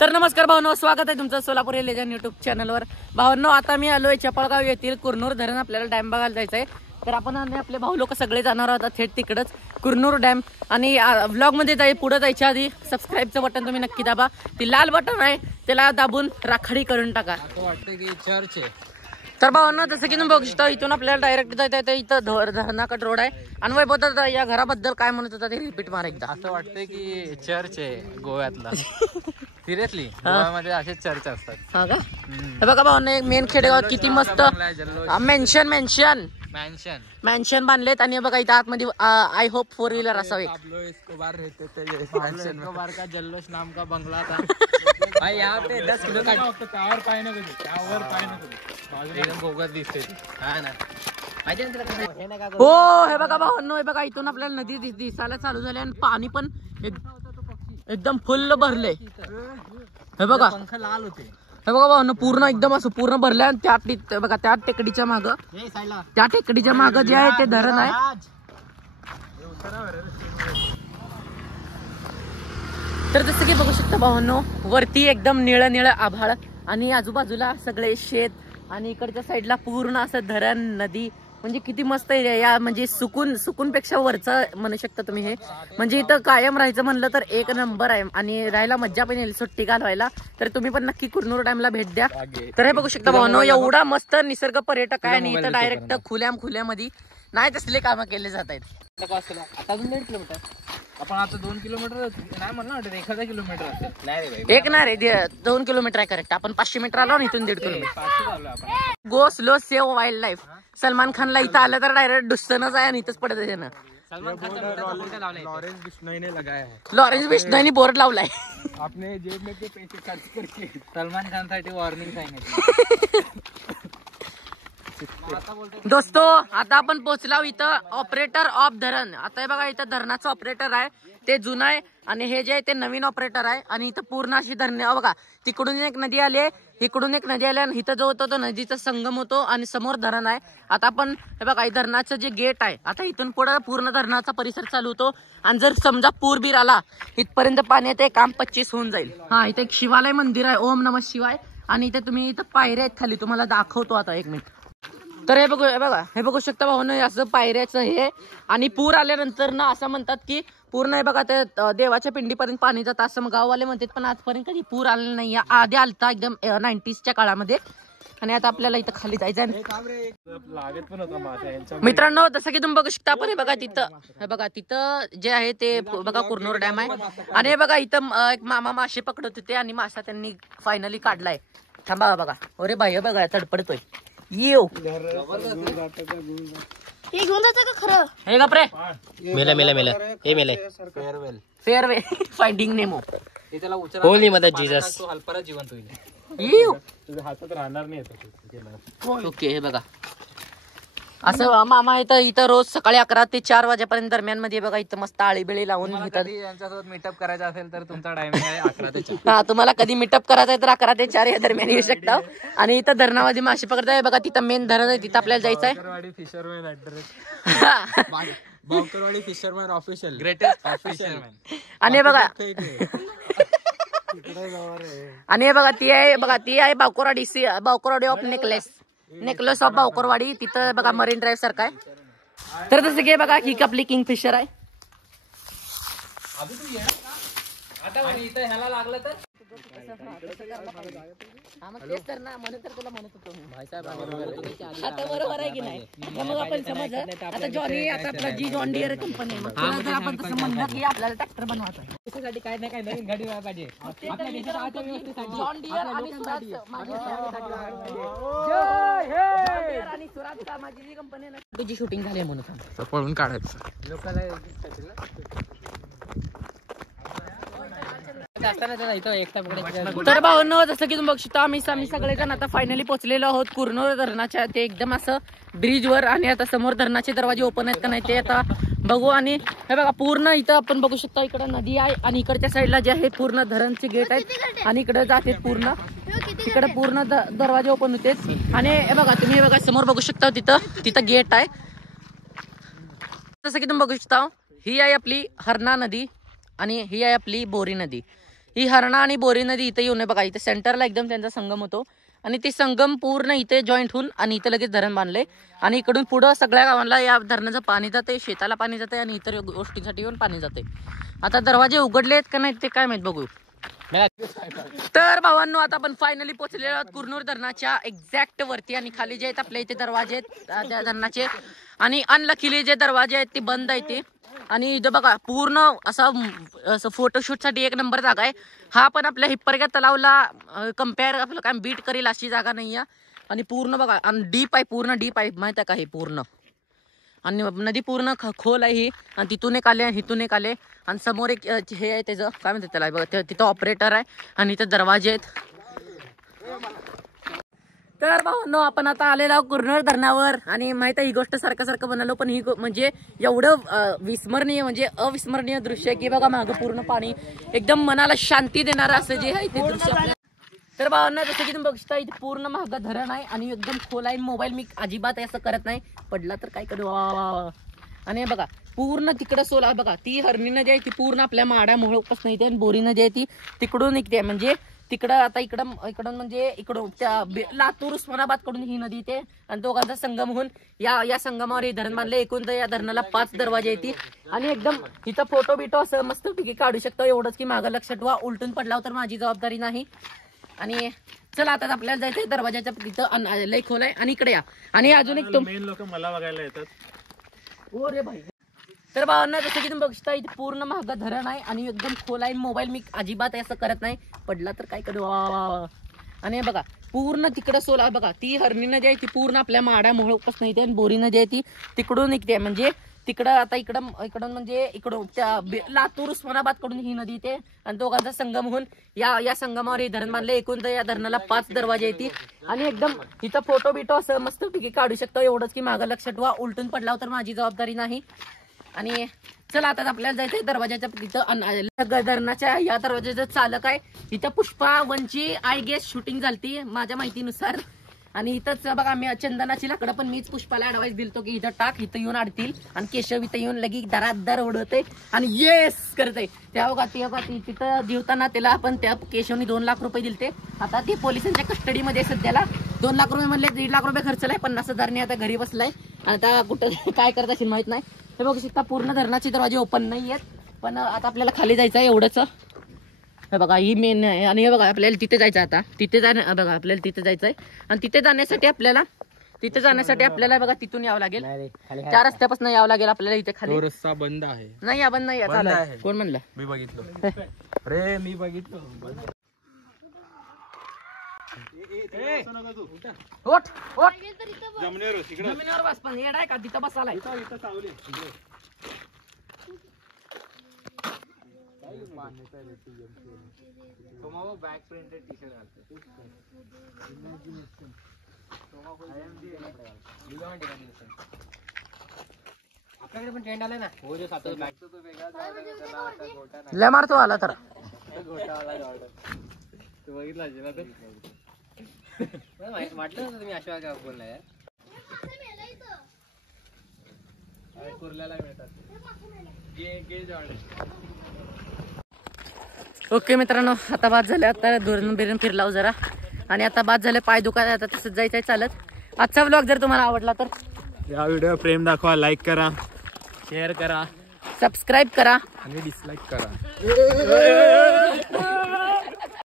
तर नमस्कार भावनो, स्वागत आहे तुमचं सोलापूर लेजंड युट्यूब चॅनलवर. भावनो, आता मी आलोय चपळगाव येथील कुरनूर धरण. आपल्याला डॅम बघायला जायचं आहे. तर आपण आपले भाऊ लोक सगळे जाणार आहोत थेट तिकडच कुरनूर डॅम. आणि व्लॉग मध्ये पुढे जायच्या आधी सबस्क्राईबचं बटन तुम्ही नक्की दाबा. ती लाल बटन आहे त्याला दाबून राखाडी करून टाका. असं वाटतं की चर्च आहे. तर भावना, जसं की तुम्ही बघू शकता, इथून आपल्याला डायरेक्ट जायचं आहे. इथं धरणाकड रोड आहे. आणि वैभव या घराबद्दल काय म्हणत होता ते रिपीट मार एकदा. असं वाटतंय की चर्च आहे गोव्यातला. सिरियसली गोव्यामध्ये असेच चर्च असतात. हा का? हे बघा भावना, एक मेन खेडेगावात किती मस्त मॅन्शन बांधलेत. आणि बघा इथं आतमध्ये आय होप 4 व्हीलर असावे. जल्लोष नाम का बंगला था भाई. यहाँ पे 10 किलो का त्यावर पाय नको, त्यावर पाय नको. एकदम गोगत दिसते. हा ना. हो, हे बघा भावांनो, हे बघा इथून आपल्याला नदी दिसायला चालू झाली आणि पाणी पण एकदम फुल्ल भरले. हे बघा पंख लाल होते. हे बघा भावांनो, पूर्ण एकदम असं पूर्ण भरलंय. आणि त्यात बघा त्या टेकडीच्या माग जे आहे ते धरण आहे. तर जसं की बघू शकता भावांनो, वरती एकदम निळं निळं आभाळ आणि आजूबाजूला सगळे शेत आणि इकडच्या साईडला पूर्ण असं धरण नदी. म्हणजे किती मस्त एरिया या. म्हणजे सुकून पेक्षा वरचं म्हणू शकता तुम्ही हे. म्हणजे इथं कायम राहायचं म्हणलं तर एक नंबर आहे. आणि राहायला मज्जा पण येईल सुट्टी घालवायला. तर तुम्ही पण नक्की कुरनूर डॅमला भेट द्या. तर हे बघू शकता भावांनो, एवढा मस्त निसर्ग पर्यटक आहे. आणि इथं डायरेक्ट खुल्यामध्ये नाही तसले कामं केले जात आहेत. आता अजून 1.5 किलोमीटर. आपण आता 2 किलोमीटर नाही म्हणलं वाटत, 1 किलोमीटर असेल. नाही रे, एक ना रे, 2 किलोमीटर आहे करेक्ट. आपण 500 मीटर आलो ना इथून 1.5 kilometre. Go slow save wild life. Salman खानला इथं आलं तर डायरेक्ट डुस्सनच आहे आणि इथंच पडत त्यानं. सलमान खान लॉरेंस बिश्नोई ने लगाया है. लॉरेंस बिश्नोईने बोर्ड लावलाय. आपने जेब में ते पैसे खर्च करके सलमान खान साठी वॉर्निंग सांगितली. दोस्तो, आता आपण पोहोचलो इथं ऑपरेटर ऑफ धरण. आता हे बघा, इथं धरणाचं ऑपरेटर आहे ते जुनं आहे आणि हे जे आहे ते नवीन ऑपरेटर आहे. आणि इथं पूर्ण अशी धरणे बघा, तिकडून एक नदी आली आहे, इकडून एक नदी आली आणि इथं जो होतो तो नदीचा संगम होतो आणि समोर धरण आहे. आता आपण हे बघा, धरणाचं जे गेट आहे, आता इथून पुढे पूर्ण धरणाचा परिसर चालू होतो. आणि जर समजा पूर आला इथपर्यंत पाण्यात काम 25 होऊन जाईल. हा, इथे एक शिवालय मंदिर आहे, ओम नमः शिवाय. आणि इथे तुम्ही इथं पायऱ्या आहेत खाली, तुम्हाला दाखवतो आता 1 मिनिट. तर हे बघू शकता भाऊन, असं पायऱ्याचं हे. आणि पूर आल्यानंतर ना असं म्हणतात की पूर्ण हे बघा ते देवाच्या पिंडीपर्यंत पाणी जातं असं गाववाले म्हणतात. पण आजपर्यंत कधी पूर आलेला नाही. आधी आलता एकदम 90sच्या काळामध्ये. आणि आता आपल्याला इथं खाली जायचं. मित्रांनो, जसं की तुम्ही बघू शकता, आपण हे बघा तिथं जे आहे ते बघा कुरनूर डॅम आहे. आणि हे बघा इथं एक मामा मासे पकडत होते आणि मासा त्यांनी फायनली काढलाय. थांबा बघा, अरे बाई बघा तडपडतोय. येऊ हे घेऊन जायचं का खरं? हे गप्रे मेला हे मेले. फेअरवे फाइंडिंग नेमो. होली मदत जीसस. परत जिवंत होईल. येऊ तुझ्या हातात राहणार नाही. ओके, हे बघा असं मामा इथं रोज सकाळी 11 ते 4 वाजेपर्यंत दरम्यान मध्ये बघा इथं मस्त आळीबिळी लावून घेतात. यांच्यासोबत मीटअप करायचं असेल तर तुमचा टायमिंग आहे 11 ते 4. हा, तुम्हाला कधी मीटअप करायचं आहे तर 11 ते 4 या दरम्यान येऊ शकता. आणि इथं धरणामध्ये मासे पकडताय बघा. तिथं मेन धरण आहे, तिथं आपल्याला जायचं आहे. बावकरवाडी फिशरमॅन ऑफिशियल ग्रेटेस्ट फिशरमॅन. आणि हे बघा ती आहे बावकरवाडी ऑफ नेकलेस ऑफ बावकरवाडी. तिथं बघा मरीन ड्राईव्ह सारखं आहे. तर जसं की बघा ही आपली किंग फिशर आहे. आणि इथं ह्याला लागलं तर तेच तर ना, म्हणून तर तुला म्हणत होतो आता बरोबर आहे की नाही. मग आपण समजलं आता जॉनी, आता आपला जी जॉन डिअर कंपनी आहे, मग जर आपण तसं म्हणलं की आपल्याला ट्रॅक्टर बनवायचा आहे, त्याच्यासाठी काय नाही काय नवीन गाडी व्हायला पाहिजे. जॉन डिअर आणि सुराज का माझी जी कंपनी आहे ना, तुझी शूटिंग झाली म्हणून पळून काढायचं लोकांना. तर भावनो, जसं की तुम्ही बघू शकता, आम्ही सगळेजण आता फायनली पोहोचलेलो आहोत कुरनूर धरणाच्या ते एकदम असं ब्रिजवर. आणि आता समोर धरणाचे दरवाजे ओपन आहेत का नाही ते आता बघू. आणि हे बघा पूर्ण इथं आपण बघू शकता, इकडे नदी आहे आणि इकडच्या साईडला जे आहे पूर्ण धरणचे गेट आहेत. आणि इकडे जाते पूर्ण, तिकडे पूर्ण दरवाजे ओपन होते. आणि हे बघा तुम्ही, हे बघा समोर बघू शकता, तिथं गेट आहे. जसं की तुम्ही बघू शकता, ही आहे आपली हरणा नदी. आणि ही आहे आपली बोरी नदी. ही हरणा आणि बोरी नदी इथे येऊन बघा, इथे सेंटरला एकदम त्यांचा संगम होतो आणि ते संगम पूर्ण इथे जॉईंट होऊन आणि इथे लगेच धरण बांधले आणि इकडून पुढं सगळ्या गावांना या धरणाचं पाणी जाते, शेताला पाणी जाते आणि इतर गोष्टींसाठी पण पाणी जाते. आता दरवाजे उघडले आहेत का नाही ते काय माहित, बघू. तर भावांनो आता आपण फायनली पोहोचलेलो आहोत कुरनूर धरणाच्या एक्झॅक्ट वरती आणि खाली जे आहेत आपल्या इथे दरवाजे आहेत त्या धरणाचे आणि अनलकीली जे दरवाजे आहेत ते बंद आहेत ते. आणि इथं बघा पूर्ण असं फोटोशूट साठी एक नंबर जागा आहे. हा पण आपल्या हिप्परग्या तलावला कम्पेअर आपलं काय बीट करेल अशी जागा नाही आहे. आणि पूर्ण बघा आणि डीप आहे, पूर्ण डीप आहे माहित आहे का हे पूर्ण. आणि नदी पूर्ण खोल आहे ही आणि तिथून एक आले आणि इथून एक आले आणि समोर एक हे आहे त्याचं काय म्हणतात त्याला बघा, तिथं ऑपरेटर आहे आणि इथं दरवाजे आहेत. तर भावांनो आपण आता आलेलो आहोत कुरनूर धरणावर आणि माहित आहे ही गोष्ट सारखं म्हणालो पण ही म्हणजे एवढं विस्मरणीय म्हणजे अविस्मरणीय दृश्य आहे की बघा मागं पूर्ण पाणी एकदम मनाला शांती देणारं असं जे आहे ते दृश्य. तर भावांना जसं की तुम्ही बघता इथे पूर्ण महाग धरण आहे आणि एकदम खोल आहे. मोबाईल मी अजिबात असं करत नाही, पडला तर काय करू. आणि बघा पूर्ण तिकडं सोला बघा ती हरणी नदी आहे ती पूर्ण आपल्या माड्यामुळे उपसत नाही आणि बोरी नदी आहे ती तिकडून निघते. म्हणजे तिकडं आता इकडून म्हणजे इकडून त्या लातूर उस्मानाबाद कडून ही नदी येते आणि दोघांचा संगम होऊन या संगमावर हे धरण बांधले. एकूण तर या धरणाला 5 दरवाजे येते आणि एकदम इथं फोटो बिटो असं मस्त पैकी काढू शकतो. एवढंच की मागं लक्षात ठेवा, उलटून पडला तर माझी जबाबदारी नाही. आणि चला आता आपल्याला जायचंय दरवाजाच्या तिथं लय खोल आहे आणि इकडे या आणि अजून एक मेन लोक मला बघायला येतात. ओ रे भाई. तर भावांना जसं की तुम्ही बघता इथे पूर्ण महाग धरण आहे आणि एकदम खोल आहे. मोबाईल मी अजिबात असं करत नाही, पडला तर काय करू. आणि बघा पूर्ण तिकडं सोला बघा ती हरणी नदी आहे ती पूर्ण आपल्या माड्यामुळे उपसत नाही आणि बोरी नदी आहे ती तिकडून निघते. म्हणजे तिकडं आता इकडून म्हणजे इकडून त्या लातूर उस्मानाबाद कडून ही नदी येते आणि दोघांचा संगम होऊन या संगमावर हे धरण बांधले. एकूण तर या धरणाला 5 दरवाजे येते आणि एकदम इथं फोटो बिटो असं मस्त पैकी काढू शकतो. एवढंच की मागं लक्षात ठेवा, उलटून पडला तर माझी जबाबदारी नाही. आणि चला आता आपल्याला जायचंय दरवाजाच्या तिथं धरणाच्या या दरवाजाचं चालक आहे. इथं पुष्पा 1ची आय गेस शूटिंग झालती माझ्या माहितीनुसार. आणि इथंच बघा मी चंदनाची लाकडं पण मीच पुष्पाला ऍडवाइस दिलतो की इथं टाक, इथं येऊन अडतील आणि केशव इथं येऊन लगी दरादर उडवते आणि येस करते. त्या बघा तिथं जेवताना त्याला आपण त्या केशवनी 2 लाख रुपये दिलते. आता ते पोलिसांच्या कस्टडीमध्ये सध्याला 2 लाख रुपये म्हणले 1.5 लाख रुपये खर्चलाय, 50,000 आता घरी बसलाय. आता कुठं काय करत असेल माहित नाही. हे बघू शकता पूर्ण धरणाचे दरवाजे ओपन नाही आहेत पण आता आपल्याला खाली जायचं आहे एवढंच. हे बघा ही मेन आहे आणि हे बघा आपल्याला तिथे जायचं आता तिथे बघा आपल्याला तिथे जायचं आहे आणि तिथे जाण्यासाठी आपल्याला बघा तिथून यावं लागेल. त्या रस्त्यापासून यावं लागेल आपल्याला. इथे खाली रस्ता बंद आहे. नाही बंद नाही आहे. कोण म्हणलं? मी बघितलं. अरे मी बघितलं. जमिनीवर बस पण येड आहे का तिथं बसायला. बॅक प्रिंटेड टी शर्ट घालतो. आपल्याकडे पण ट्रेंड आलाय ना. हो जो सातो बॅग तो वेगळा लय मारतो आला तर घोटावाला जॉर्डन तू बघितला असेल ना. तर वाटलं ना तुम्ही अशा काय बोललाय. कुर्ल्याला मिळतात गे जॉर्डन. ओके मित्रांनो आता बाद झाले. आता धोरण बिरण फिरलाव जरा आणि आता बाद झाले, पाय दुखायला. आता तसंच जायचंय चालत. आजचा व्लॉग जर तुम्हाला आवडला तर या व्हिडिओ प्रेम दाखवा, लाईक करा, शेअर करा, सबस्क्राईब करा आणि डिसलाईक करा.